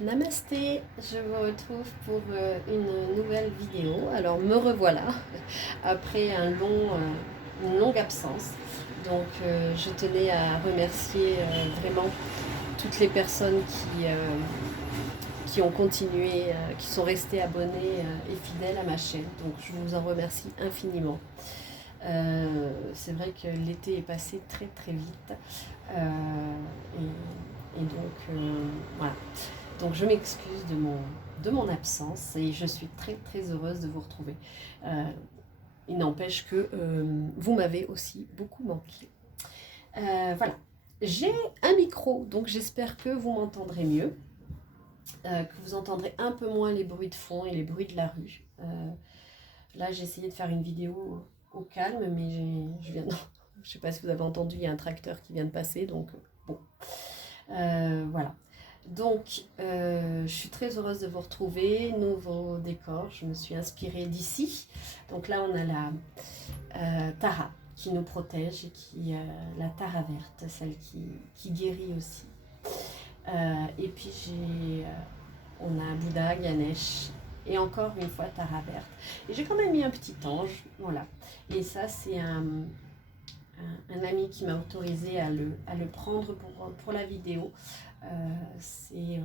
Namasté, je vous retrouve pour une nouvelle vidéo. Alors me revoilà après une longue absence. Donc je tenais à remercier vraiment toutes les personnes qui ont continué, qui sont restées abonnées et fidèles à ma chaîne. Donc je vous en remercie infiniment. C'est vrai que l'été est passé très très vite. Et donc voilà. Donc je m'excuse de mon absence et je suis très très heureuse de vous retrouver. Il n'empêche que vous m'avez aussi beaucoup manqué. Voilà, j'ai un micro, donc j'espère que vous m'entendrez mieux, que vous entendrez un peu moins les bruits de fond et les bruits de la rue. Là j'ai essayé de faire une vidéo au calme, mais je viens de... Je ne sais pas si vous avez entendu, il y a un tracteur qui vient de passer, donc bon. Voilà. Donc, je suis très heureuse de vous retrouver. Nouveau décor, je me suis inspirée d'ici. Donc là, on a la Tara qui nous protège et la Tara verte, celle qui guérit aussi. Et puis, on a Bouddha, Ganesh et encore une fois Tara verte. Et j'ai quand même mis un petit ange, voilà. Et ça, c'est un ami qui m'a autorisé à le prendre pour la vidéo. C'est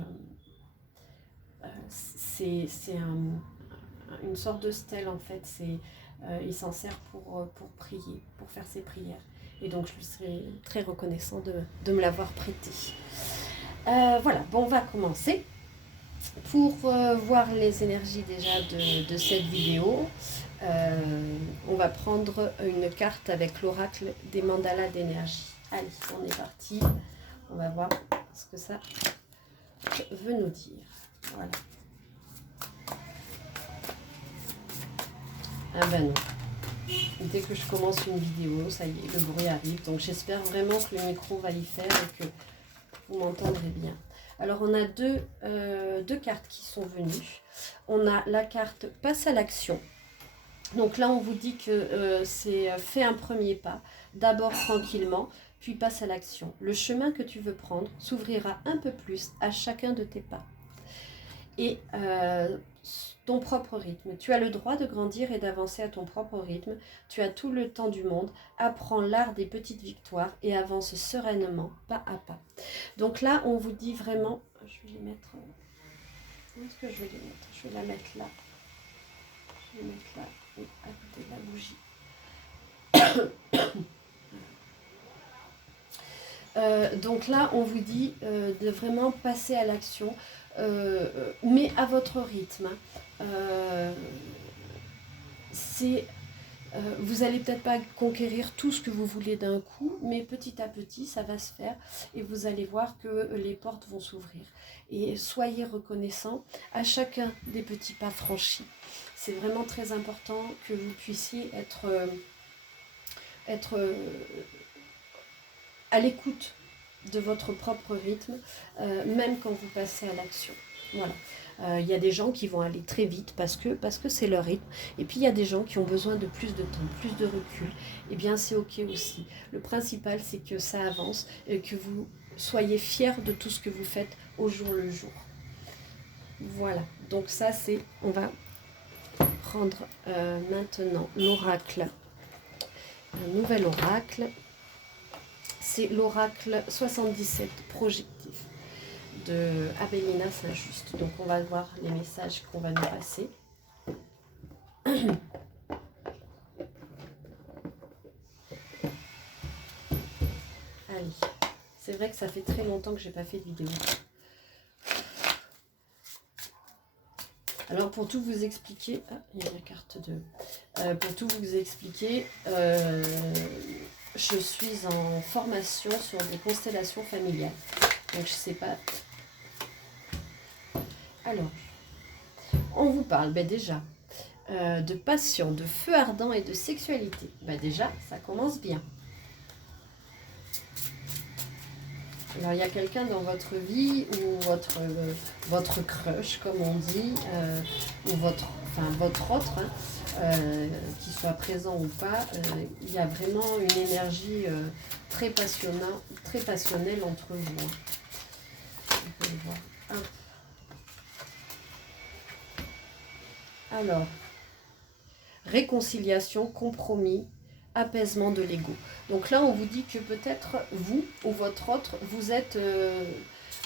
une sorte de stèle en fait. Il s'en sert pour prier, pour faire ses prières. Et donc je lui serais très reconnaissant de me l'avoir prêté. Voilà, bon, on va commencer. Pour voir les énergies déjà de cette vidéo, on va prendre une carte avec l'oracle des mandalas d'énergie. Allez, on est parti. On va voir ce que ça veut nous dire. Voilà. Ah ben non. Dès que je commence une vidéo, ça y est, le bruit arrive. Donc j'espère vraiment que le micro va y faire et que vous m'entendrez bien. Alors on a deux cartes qui sont venues. On a la carte passe à l'action. Donc là on vous dit que c'est fais un premier pas, d'abord tranquillement, puis passe à l'action. Le chemin que tu veux prendre s'ouvrira un peu plus à chacun de tes pas. Et ton propre rythme. Tu as le droit de grandir et d'avancer à ton propre rythme. Tu as tout le temps du monde. Apprends l'art des petites victoires et avance sereinement, pas à pas. Donc là, on vous dit vraiment... Je vais les mettre... Où est-ce que je vais les mettre? Je vais la mettre là. Je vais les mettre là, oui, à côté de la bougie. Donc là, on vous dit de vraiment passer à l'action, mais à votre rythme. Vous n'allez peut-être pas conquérir tout ce que vous voulez d'un coup, mais petit à petit, ça va se faire et vous allez voir que les portes vont s'ouvrir. Et soyez reconnaissants à chacun des petits pas franchis. C'est vraiment très important que vous puissiez être à l'écoute de votre propre rythme, même quand vous passez à l'action. Voilà. Il y a des gens qui vont aller très vite parce que c'est leur rythme. Et puis il y a des gens qui ont besoin de plus de temps, plus de recul. Eh bien c'est ok aussi. Le principal c'est que ça avance et que vous soyez fiers de tout ce que vous faites au jour le jour. Voilà. Donc ça c'est... On va prendre maintenant l'oracle. Un nouvel oracle. C'est l'oracle 77 projectif de Abélina Saint-Just. Donc on va voir les messages qu'on va nous passer. Allez, c'est vrai que ça fait très longtemps que j'ai pas fait de vidéo. Alors pour tout vous expliquer, il y a la carte de... pour tout vous expliquer, je suis en formation sur des constellations familiales. Donc je sais pas. Alors, on vous parle déjà de passion, de feu ardent et de sexualité. Déjà, ça commence bien. Alors il y a quelqu'un dans votre vie ou votre crush, comme on dit, ou votre autre, qui soit présent ou pas, il y a vraiment une énergie très passionnelle entre vous. Vous pouvez voir. Alors, réconciliation, compromis, apaisement de l'ego. Donc là, on vous dit que peut-être vous ou votre autre, vous êtes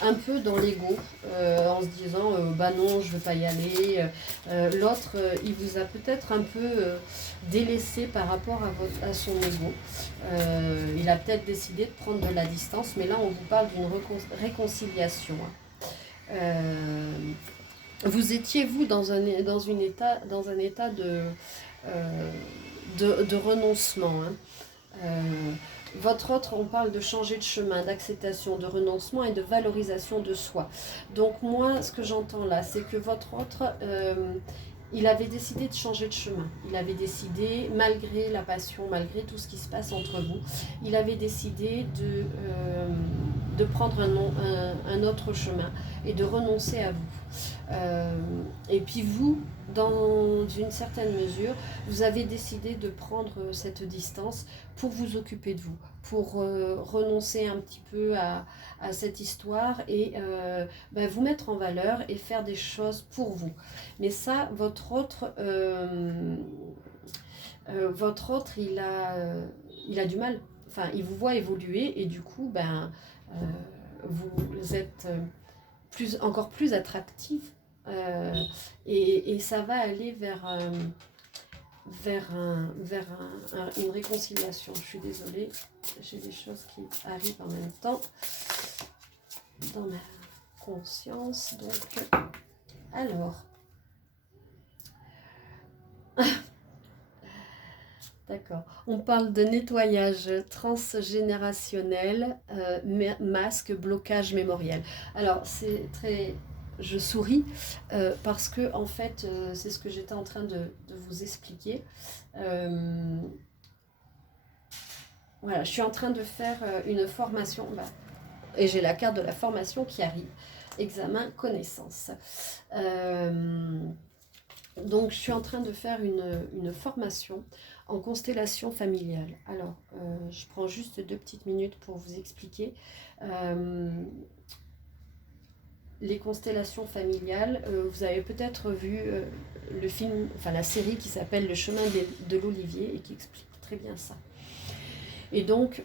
un peu dans l'ego, en se disant bah non, je ne veux pas y aller. L'autre, il vous a peut-être un peu délaissé par rapport à son ego. Il a peut-être décidé de prendre de la distance, mais là, on vous parle d'une réconciliation. Vous étiez, vous, dans un état de renoncement. Votre autre, on parle de changer de chemin, d'acceptation, de renoncement et de valorisation de soi. Donc moi, ce que j'entends là, c'est que votre autre, il avait décidé de changer de chemin. Il avait décidé, malgré la passion, malgré tout ce qui se passe entre vous, il avait décidé de prendre un autre chemin et de renoncer à vous. Et puis vous, dans une certaine mesure, vous avez décidé de prendre cette distance pour vous occuper de vous, pour renoncer un petit peu à cette histoire et vous mettre en valeur et faire des choses pour vous. Mais ça, votre autre, il a du mal. Enfin, il vous voit évoluer et du coup, vous êtes encore plus attractif et ça va aller vers une réconciliation. Je suis désolée, j'ai des choses qui arrivent en même temps dans ma conscience. Donc, alors, d'accord. On parle de nettoyage transgénérationnel, masque, blocage mémoriel. Alors, c'est très... Je souris parce que, en fait, c'est ce que j'étais en train de vous expliquer. Voilà, je suis en train de faire une formation, et j'ai la carte de la formation qui arrive. Examen connaissance. Donc, je suis en train de faire une formation en constellation familiale. Alors, je prends juste 2 petites minutes pour vous expliquer. Les constellations familiales, vous avez peut-être vu le film, enfin la série qui s'appelle Le chemin de l'Olivier et qui explique très bien ça. Et donc,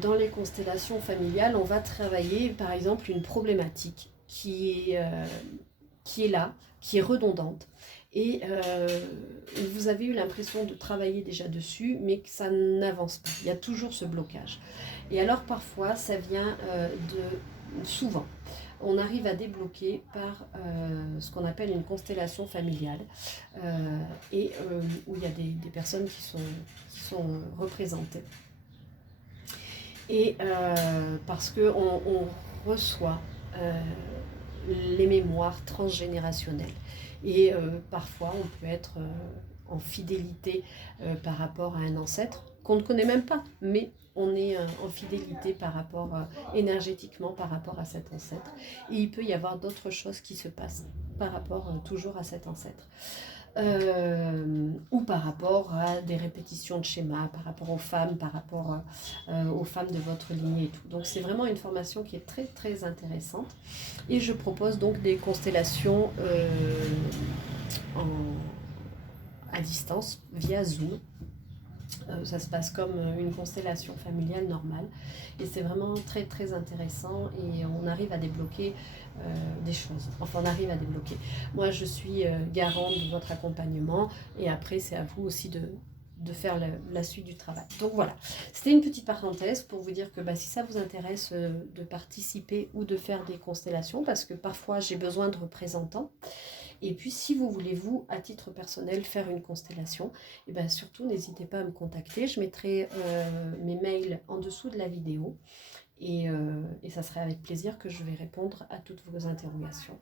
dans les constellations familiales, on va travailler par exemple une problématique qui est là, qui est redondante. Et vous avez eu l'impression de travailler déjà dessus, mais que ça n'avance pas. Il y a toujours ce blocage. Et alors parfois, ça vient souvent, on arrive à débloquer par ce qu'on appelle une constellation familiale, et où il y a des personnes qui sont représentées. Et parce qu'on reçoit les mémoires transgénérationnelles. Et parfois, on peut être en fidélité par rapport à un ancêtre qu'on ne connaît même pas, mais on est en fidélité par rapport, énergétiquement par rapport à cet ancêtre. Et il peut y avoir d'autres choses qui se passent par rapport toujours à cet ancêtre. Ou par rapport à des répétitions de schémas, par rapport aux femmes, par rapport aux femmes de votre lignée et tout. Donc c'est vraiment une formation qui est très très intéressante. Et je propose donc des constellations à distance via Zoom. Ça se passe comme une constellation familiale normale et c'est vraiment très très intéressant et on arrive à débloquer des choses. Enfin, on arrive à débloquer. Moi, je suis garante de votre accompagnement et après, c'est à vous aussi de faire la suite du travail. Donc voilà, c'était une petite parenthèse pour vous dire que si ça vous intéresse de participer ou de faire des constellations, parce que parfois j'ai besoin de représentants. Et puis si vous voulez, vous, à titre personnel, faire une constellation, et surtout n'hésitez pas à me contacter. Je mettrai mes mails en dessous de la vidéo et ça serait avec plaisir que je vais répondre à toutes vos interrogations.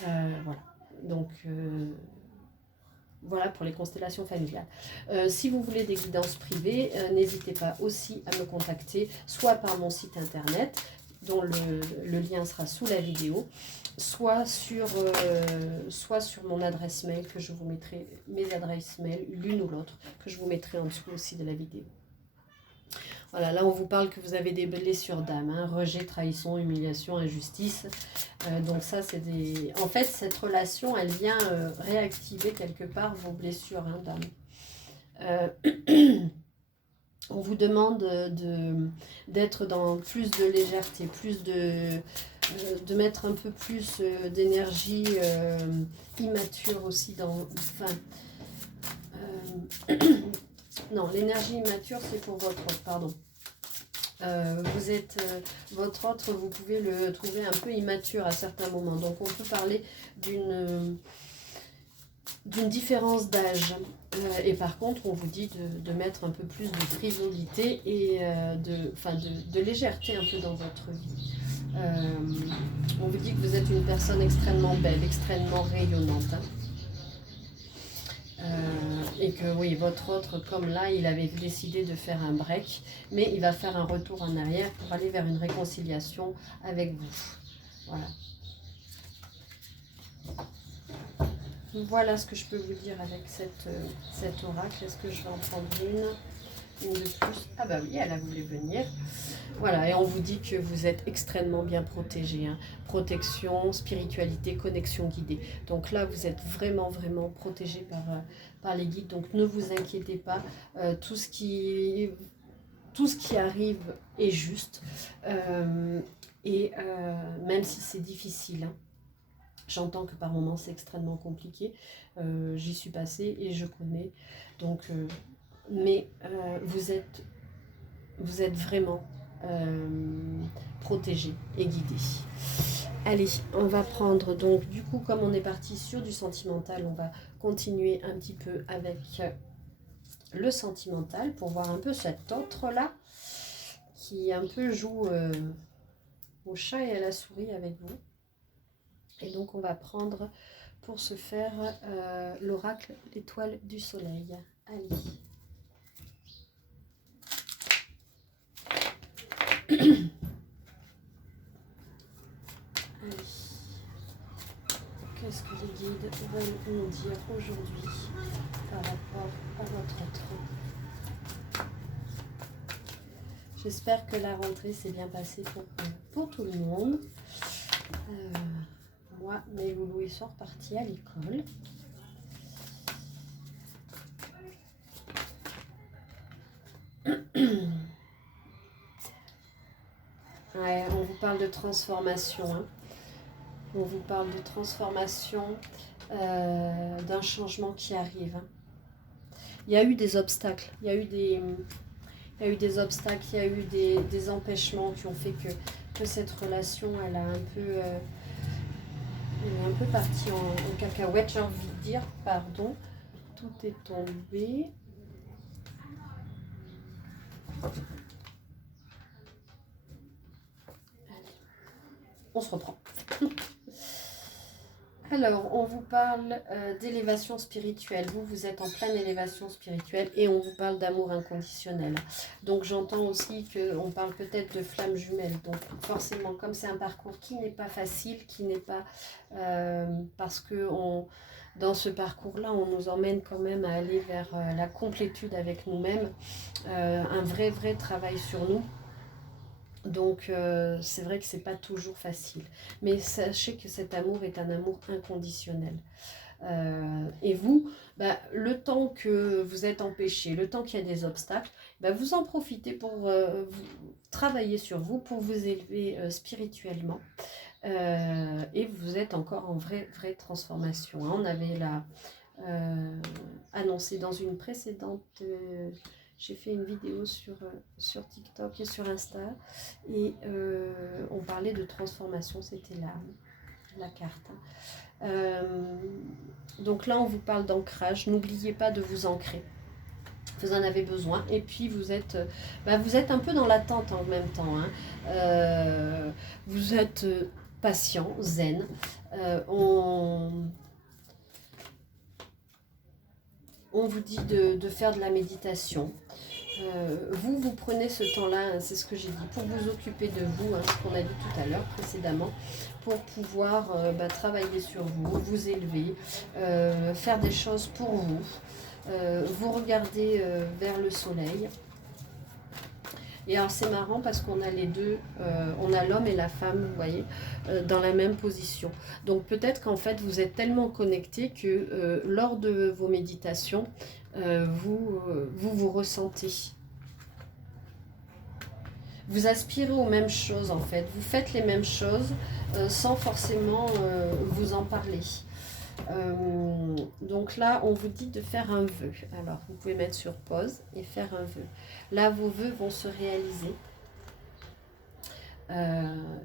Voilà, donc voilà pour les constellations familiales. Si vous voulez des guidances privées, n'hésitez pas aussi à me contacter, soit par mon site internet, dont le lien sera sous la vidéo, soit sur mon adresse mail, que je vous mettrai, mes adresses mail, l'une ou l'autre, que je vous mettrai en dessous aussi de la vidéo. Voilà, là on vous parle que vous avez des blessures d'âme, hein, rejet, trahison, humiliation, injustice. Donc ça c'est des... En fait cette relation elle vient réactiver quelque part vos blessures hein, d'âme. On vous demande d'être dans plus de légèreté, plus de mettre un peu plus d'énergie immature aussi dans... Enfin, non, l'énergie immature c'est pour votre autre, pardon. Vous êtes votre autre, vous pouvez le trouver un peu immature à certains moments. Donc on peut parler d'une différence d'âge. Et par contre, on vous dit de mettre un peu plus de frivolité et de légèreté un peu dans votre vie. On vous dit que vous êtes une personne extrêmement belle, extrêmement rayonnante. Hein. Et que oui, votre autre, comme là, il avait décidé de faire un break, mais il va faire un retour en arrière pour aller vers une réconciliation avec vous. Voilà. Voilà ce que je peux vous dire avec cet oracle. Est-ce que je vais en prendre une de plus? Ah bah oui, elle a voulu venir. Voilà, et on vous dit que vous êtes extrêmement bien protégé. Hein. Protection, spiritualité, connexion guidée. Donc là, vous êtes vraiment, vraiment protégé par les guides. Donc ne vous inquiétez pas. Tout ce qui arrive est juste. Même si c'est difficile. Hein. J'entends que par moments c'est extrêmement compliqué. J'y suis passée et je connais. Donc, vous êtes vraiment protégé et guidé. Allez, on va prendre donc du coup comme on est parti sur du sentimental, on va continuer un petit peu avec le sentimental pour voir un peu cet autre là qui un peu joue au chat et à la souris avec vous. Et donc on va prendre pour ce faire l'oracle l'étoile du soleil. Allez. Allez. Qu'est-ce que les guides veulent nous dire aujourd'hui par rapport à votre autre? J'espère que la rentrée s'est bien passée pour tout le monde. Moi, mes loulous, ils sont repartis à l'école. Ouais, on vous parle de transformation. Hein. On vous parle de transformation, d'un changement qui arrive. Hein. Il y a eu des obstacles. Il y a eu des obstacles, il y a eu des empêchements qui ont fait que cette relation, elle est un peu partie en cacahuète, j'ai envie de dire, pardon. Tout est tombé. Allez, on se reprend. Alors, on vous parle d'élévation spirituelle. Vous êtes en pleine élévation spirituelle et on vous parle d'amour inconditionnel. Donc, j'entends aussi qu'on parle peut-être de flammes jumelles. Donc, forcément, comme c'est un parcours qui n'est pas facile, qui n'est pas... parce que dans ce parcours-là, on nous emmène quand même à aller vers la complétude avec nous-mêmes. Un vrai travail sur nous. Donc c'est vrai que c'est pas toujours facile, mais sachez que cet amour est un amour inconditionnel. Et vous, le temps que vous êtes empêché, le temps qu'il y a des obstacles, vous en profitez pour travailler sur vous, pour vous élever spirituellement. Et vous êtes encore en vraie transformation. Hein. On avait annoncé dans une précédente... j'ai fait une vidéo sur TikTok et sur Insta et on parlait de transformation, c'était la carte. Donc là, on vous parle d'ancrage. N'oubliez pas de vous ancrer. Vous en avez besoin. Et puis, vous êtes un peu dans l'attente en même temps. Hein. Vous êtes patient, zen. On vous dit de faire de la méditation. Vous prenez ce temps-là, c'est ce que j'ai dit, pour vous occuper de vous, hein, ce qu'on a dit tout à l'heure précédemment, pour pouvoir travailler sur vous, vous élever, faire des choses pour vous, vous regarder vers le soleil. Et alors c'est marrant parce qu'on a les deux, on a l'homme et la femme, vous voyez, dans la même position. Donc peut-être qu'en fait vous êtes tellement connectés que lors de vos méditations, vous ressentez. Vous aspirez aux mêmes choses en fait. Vous faites les mêmes choses sans forcément vous en parler. Donc là, on vous dit de faire un vœu. Alors, vous pouvez mettre sur pause et faire un vœu. Là, vos vœux vont se réaliser.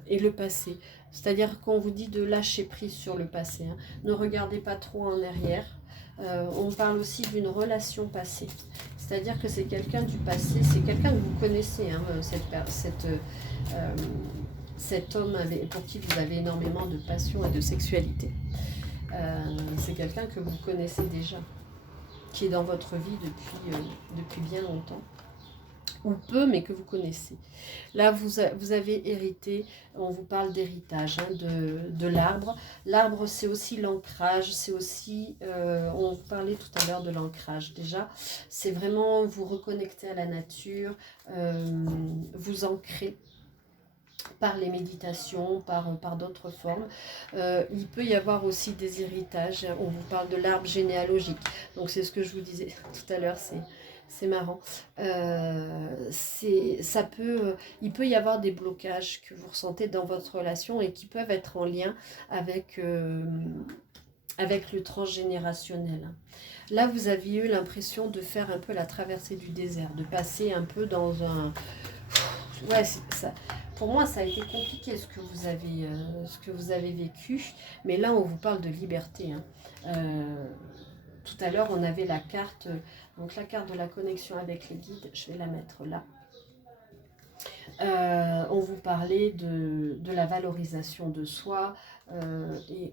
Et le passé. C'est-à-dire qu'on vous dit de lâcher prise sur le passé. Hein. Ne regardez pas trop en arrière. On parle aussi d'une relation passée. C'est-à-dire que c'est quelqu'un du passé, c'est quelqu'un que vous connaissez, hein, cet homme pour qui vous avez énormément de passion et de sexualité. C'est quelqu'un que vous connaissez déjà, qui est dans votre vie depuis bien longtemps, ou peu, mais que vous connaissez. Là, vous avez hérité, on vous parle d'héritage, hein, de l'arbre. L'arbre, c'est aussi l'ancrage, c'est aussi, on parlait tout à l'heure de l'ancrage déjà, c'est vraiment vous reconnecter à la nature, vous ancrer par les méditations, par d'autres formes. Il peut y avoir aussi des héritages, on vous parle de l'arbre généalogique, donc c'est ce que je vous disais tout à l'heure, c'est marrant. Il peut y avoir des blocages que vous ressentez dans votre relation et qui peuvent être en lien avec le transgénérationnel. Là, vous aviez eu l'impression de faire un peu la traversée du désert, de passer un peu dans un... Ouais, ça. Pour moi, ça a été compliqué ce que vous avez vécu, mais là, on vous parle de liberté. Hein. Tout à l'heure, on avait la carte, donc la carte de la connexion avec les guides, je vais la mettre là. On vous parlait de la valorisation de soi et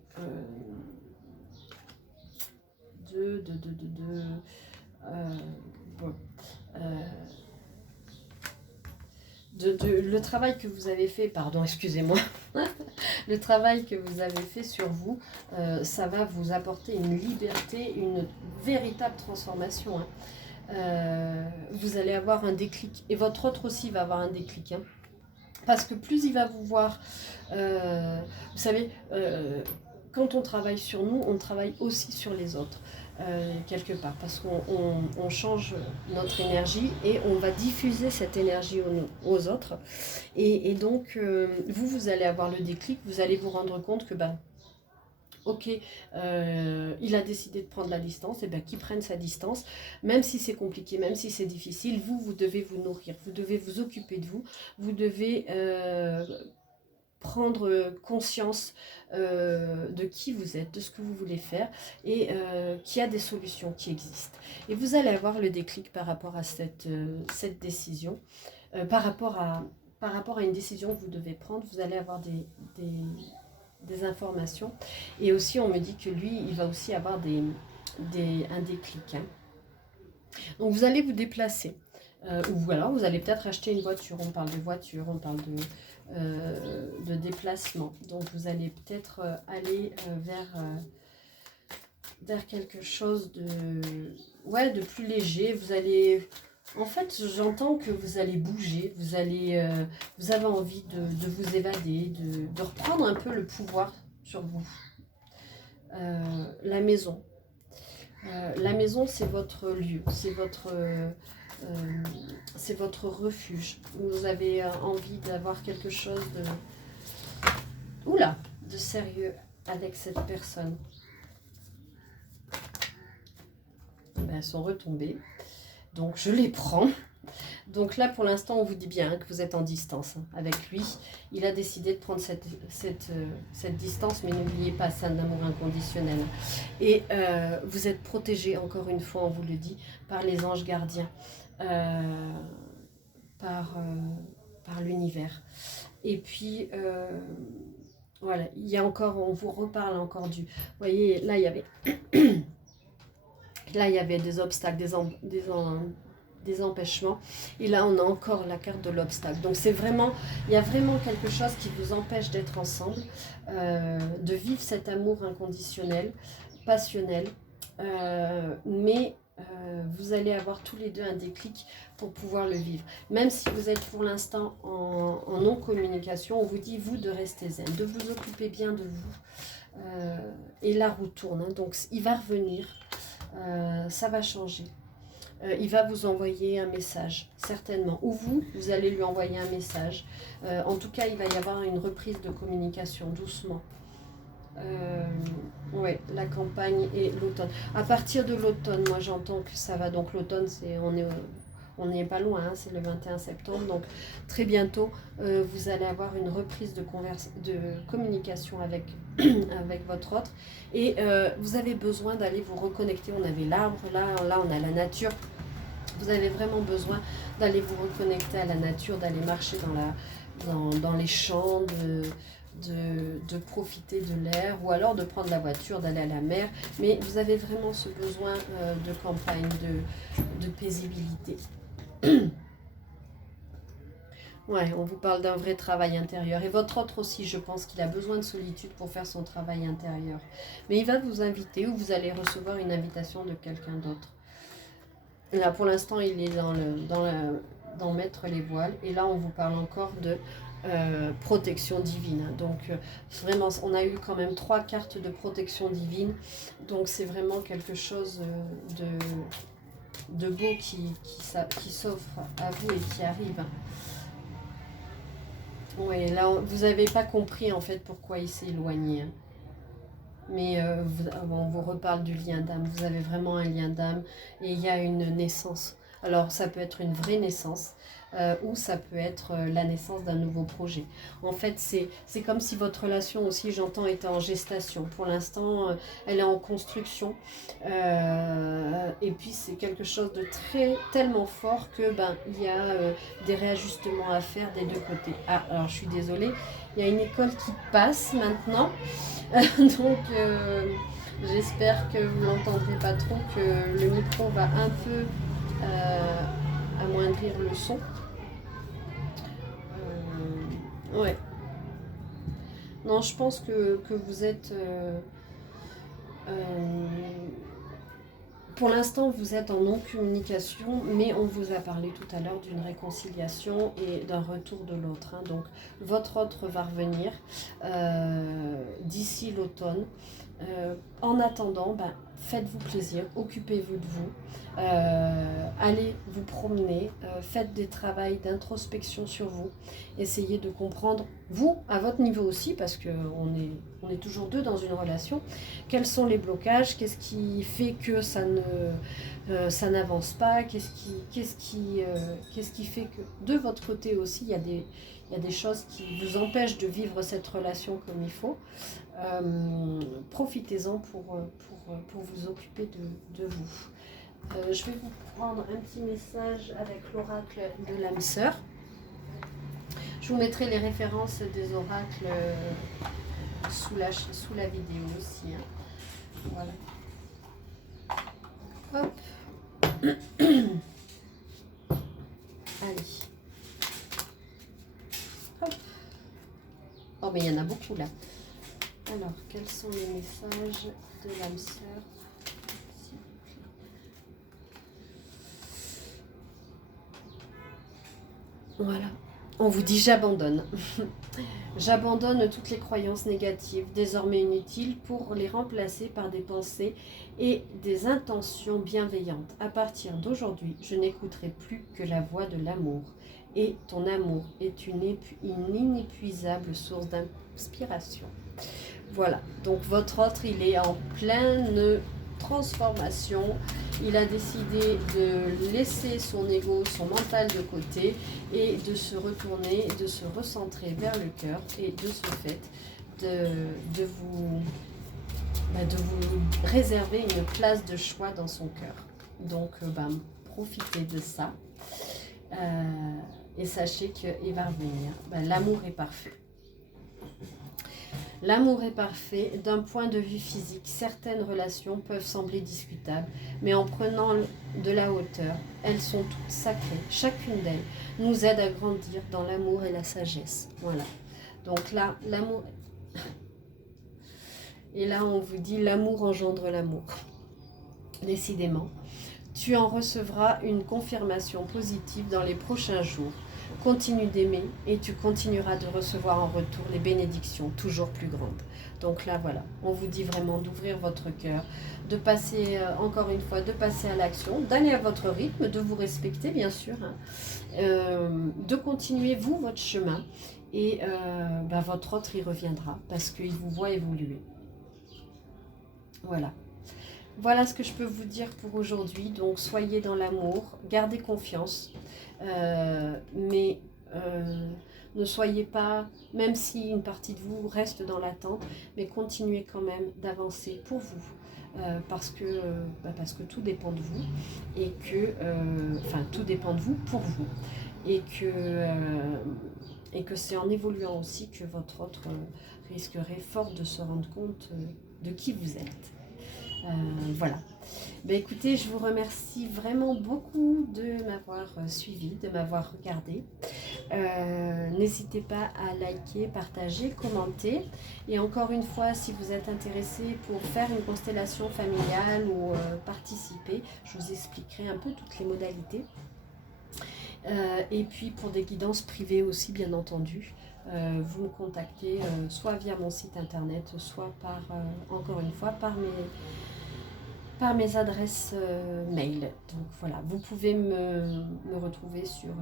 le travail que vous avez fait, pardon, excusez-moi, le travail que vous avez fait sur vous, ça va vous apporter une liberté, une véritable transformation. Hein. Vous allez avoir un déclic, et votre autre aussi va avoir un déclic. Hein. Parce que plus il va vous voir, vous savez, quand on travaille sur nous, on travaille aussi sur les autres. Quelque part, parce qu'on change notre énergie et on va diffuser cette énergie aux autres. Et donc, vous allez avoir le déclic, vous allez vous rendre compte que, ok, il a décidé de prendre la distance, et qu'il prenne sa distance, même si c'est compliqué, même si c'est difficile, vous devez vous nourrir, vous devez vous occuper de vous, vous devez... prendre conscience de qui vous êtes, de ce que vous voulez faire et qu'il y a des solutions qui existent. Et vous allez avoir le déclic par rapport à cette décision, par rapport à une décision que vous devez prendre, vous allez avoir des informations. Et aussi, on me dit que lui, il va aussi avoir un déclic. Hein. Donc, vous allez vous déplacer. Ou alors, vous allez peut-être acheter une voiture. On parle de voiture, on parle de déplacement. Donc vous allez peut-être aller vers quelque chose de plus léger. Vous allez, en fait, j'entends que vous allez bouger, vous avez envie de vous évader, de reprendre un peu le pouvoir sur vous. La maison. La maison, c'est votre lieu, c'est votre refuge. Vous avez envie d'avoir quelque chose de sérieux avec cette personne. Elles sont retombées. Donc je les prends. Donc là, pour l'instant, on vous dit bien que vous êtes en distance avec lui. Il a décidé de prendre cette distance, mais n'oubliez pas, c'est un amour inconditionnel. Et vous êtes protégé, encore une fois, on vous le dit, par les anges gardiens, par l'univers. Et puis, voilà, il y a encore, on vous reparle encore du... Vous voyez, là, il y avait... Là, il y avait des obstacles, des empêchements. Et là, on a encore la carte de l'obstacle. Donc, il y a vraiment quelque chose qui vous empêche d'être ensemble, de vivre cet amour inconditionnel, passionnel. Mais vous allez avoir tous les deux un déclic pour pouvoir le vivre. Même si vous êtes pour l'instant en non-communication, on vous dit, vous, de rester zen, de vous occuper bien de vous. Et la roue tourne, hein, donc il va revenir, ça va changer. Il va vous envoyer un message, certainement. Ou vous allez lui envoyer un message. En tout cas, il va y avoir une reprise de communication, doucement. Ouais, la campagne et l'automne. À partir de l'automne, moi j'entends que ça va. Donc l'automne, on n'est pas loin, hein, c'est le 21 septembre. Donc très bientôt, vous allez avoir une reprise de communication avec, avec votre autre. Et vous avez besoin d'aller vous reconnecter. On avait l'arbre, là on a la nature. Vous avez vraiment besoin d'aller vous reconnecter à la nature, d'aller marcher dans les champs, de profiter de l'air, ou alors de prendre la voiture, d'aller à la mer. Mais vous avez vraiment ce besoin de campagne, de paisibilité. Ouais, on vous parle d'un vrai travail intérieur. Et votre autre aussi, je pense qu'il a besoin de solitude pour faire son travail intérieur. Mais il va vous inviter, ou vous allez recevoir une invitation de quelqu'un d'autre. Là, pour l'instant, il est dans mettre les voiles. Et là, on vous parle encore de protection divine. Donc, vraiment, on a eu quand même 3 cartes de protection divine. Donc, c'est vraiment quelque chose de beau qui s'offre à vous et qui arrive. Oui, là, vous n'avez pas compris en fait pourquoi il s'est éloigné. Hein. Mais on vous reparle du lien d'âme. Vous avez vraiment un lien d'âme et il y a une naissance. Alors, ça peut être une vraie naissance ou ça peut être la naissance d'un nouveau projet. En fait, c'est comme si votre relation aussi, j'entends, était en gestation. Pour l'instant, elle est en construction. Et puis, c'est quelque chose de tellement fort que il y a des réajustements à faire des deux côtés. Ah, alors je suis désolée. Il y a une école qui passe maintenant. Donc, j'espère que vous n'entendrez pas trop, que le micro va un peu amoindrir le son. Ouais. Non, je pense que vous êtes... pour l'instant, vous êtes en non-communication, mais on vous a parlé tout à l'heure d'une réconciliation et d'un retour de l'autre. Hein. Donc, votre autre va revenir d'ici l'automne. En attendant, faites-vous plaisir, occupez-vous de vous, allez vous promener, faites des travaux d'introspection sur vous, essayez de comprendre, vous, à votre niveau aussi, parce qu'on est toujours deux dans une relation, quels sont les blocages, qu'est-ce qui fait que ça n'avance pas, qu'est-ce qui fait que de votre côté aussi, il y a des choses qui vous empêchent de vivre cette relation comme il faut. Profitez-en pour vous occuper de vous. Je vais vous prendre un petit message avec l'oracle de l'âme sœur. Je vous mettrai les références des oracles sous la vidéo aussi. Hein. Voilà. Hop. Allez. Hop. Oh, mais il y en a beaucoup là. Alors, quels sont les messages de l'âme sœur? Voilà. On vous dit j'abandonne. J'abandonne toutes les croyances négatives, désormais inutiles, pour les remplacer par des pensées et des intentions bienveillantes. À partir d'aujourd'hui, je n'écouterai plus que la voix de l'amour. Et ton amour est une inépuisable source d'inspiration. Voilà, donc votre autre, il est en pleine transformation. Il a décidé de laisser son ego, son mental de côté et de se retourner, de se recentrer vers le cœur et de ce fait de vous réserver une place de choix dans son cœur. Donc profitez de ça et sachez qu'il va revenir. L'amour est parfait. L'amour est parfait. D'un point de vue physique, certaines relations peuvent sembler discutables, mais en prenant de la hauteur, elles sont toutes sacrées. Chacune d'elles nous aide à grandir dans l'amour et la sagesse. Voilà. Donc là, l'amour... Et là, on vous dit l'amour engendre l'amour. Décidément. Tu en recevras une confirmation positive dans les prochains jours. Continue d'aimer et tu continueras de recevoir en retour les bénédictions toujours plus grandes. Donc là, voilà, on vous dit vraiment d'ouvrir votre cœur, de passer, encore une fois, de passer à l'action, d'aller à votre rythme, de vous respecter, bien sûr, hein, de continuer, vous, votre chemin, et votre autre y reviendra parce qu'il vous voit évoluer. Voilà. Voilà ce que je peux vous dire pour aujourd'hui. Donc, soyez dans l'amour, gardez confiance, mais ne soyez pas, même si une partie de vous reste dans l'attente, mais continuez quand même d'avancer pour vous. Parce que tout dépend de vous et que, tout dépend de vous pour vous et que c'est en évoluant aussi que votre autre risquerait fort de se rendre compte de qui vous êtes. Voilà. Écoutez, je vous remercie vraiment beaucoup de m'avoir suivi, de m'avoir regardé. N'hésitez pas à liker, partager, commenter. Et encore une fois, si vous êtes intéressé pour faire une constellation familiale ou participer, je vous expliquerai un peu toutes les modalités. Et puis pour des guidances privées aussi, bien entendu. Vous me contactez soit via mon site internet, soit encore une fois, par mes adresses mail. Donc voilà, vous pouvez me retrouver sur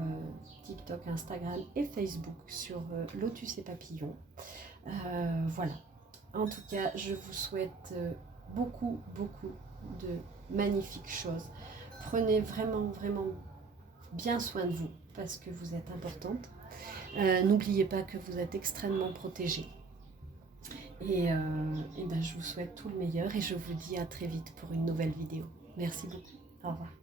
TikTok, Instagram et Facebook sur Lotus et Papillon. Voilà. En tout cas, je vous souhaite beaucoup de magnifiques choses. Prenez vraiment bien soin de vous parce que vous êtes importante. N'oubliez pas que vous êtes extrêmement protégée. Et je vous souhaite tout le meilleur et je vous dis à très vite pour une nouvelle vidéo. Merci beaucoup. Au revoir.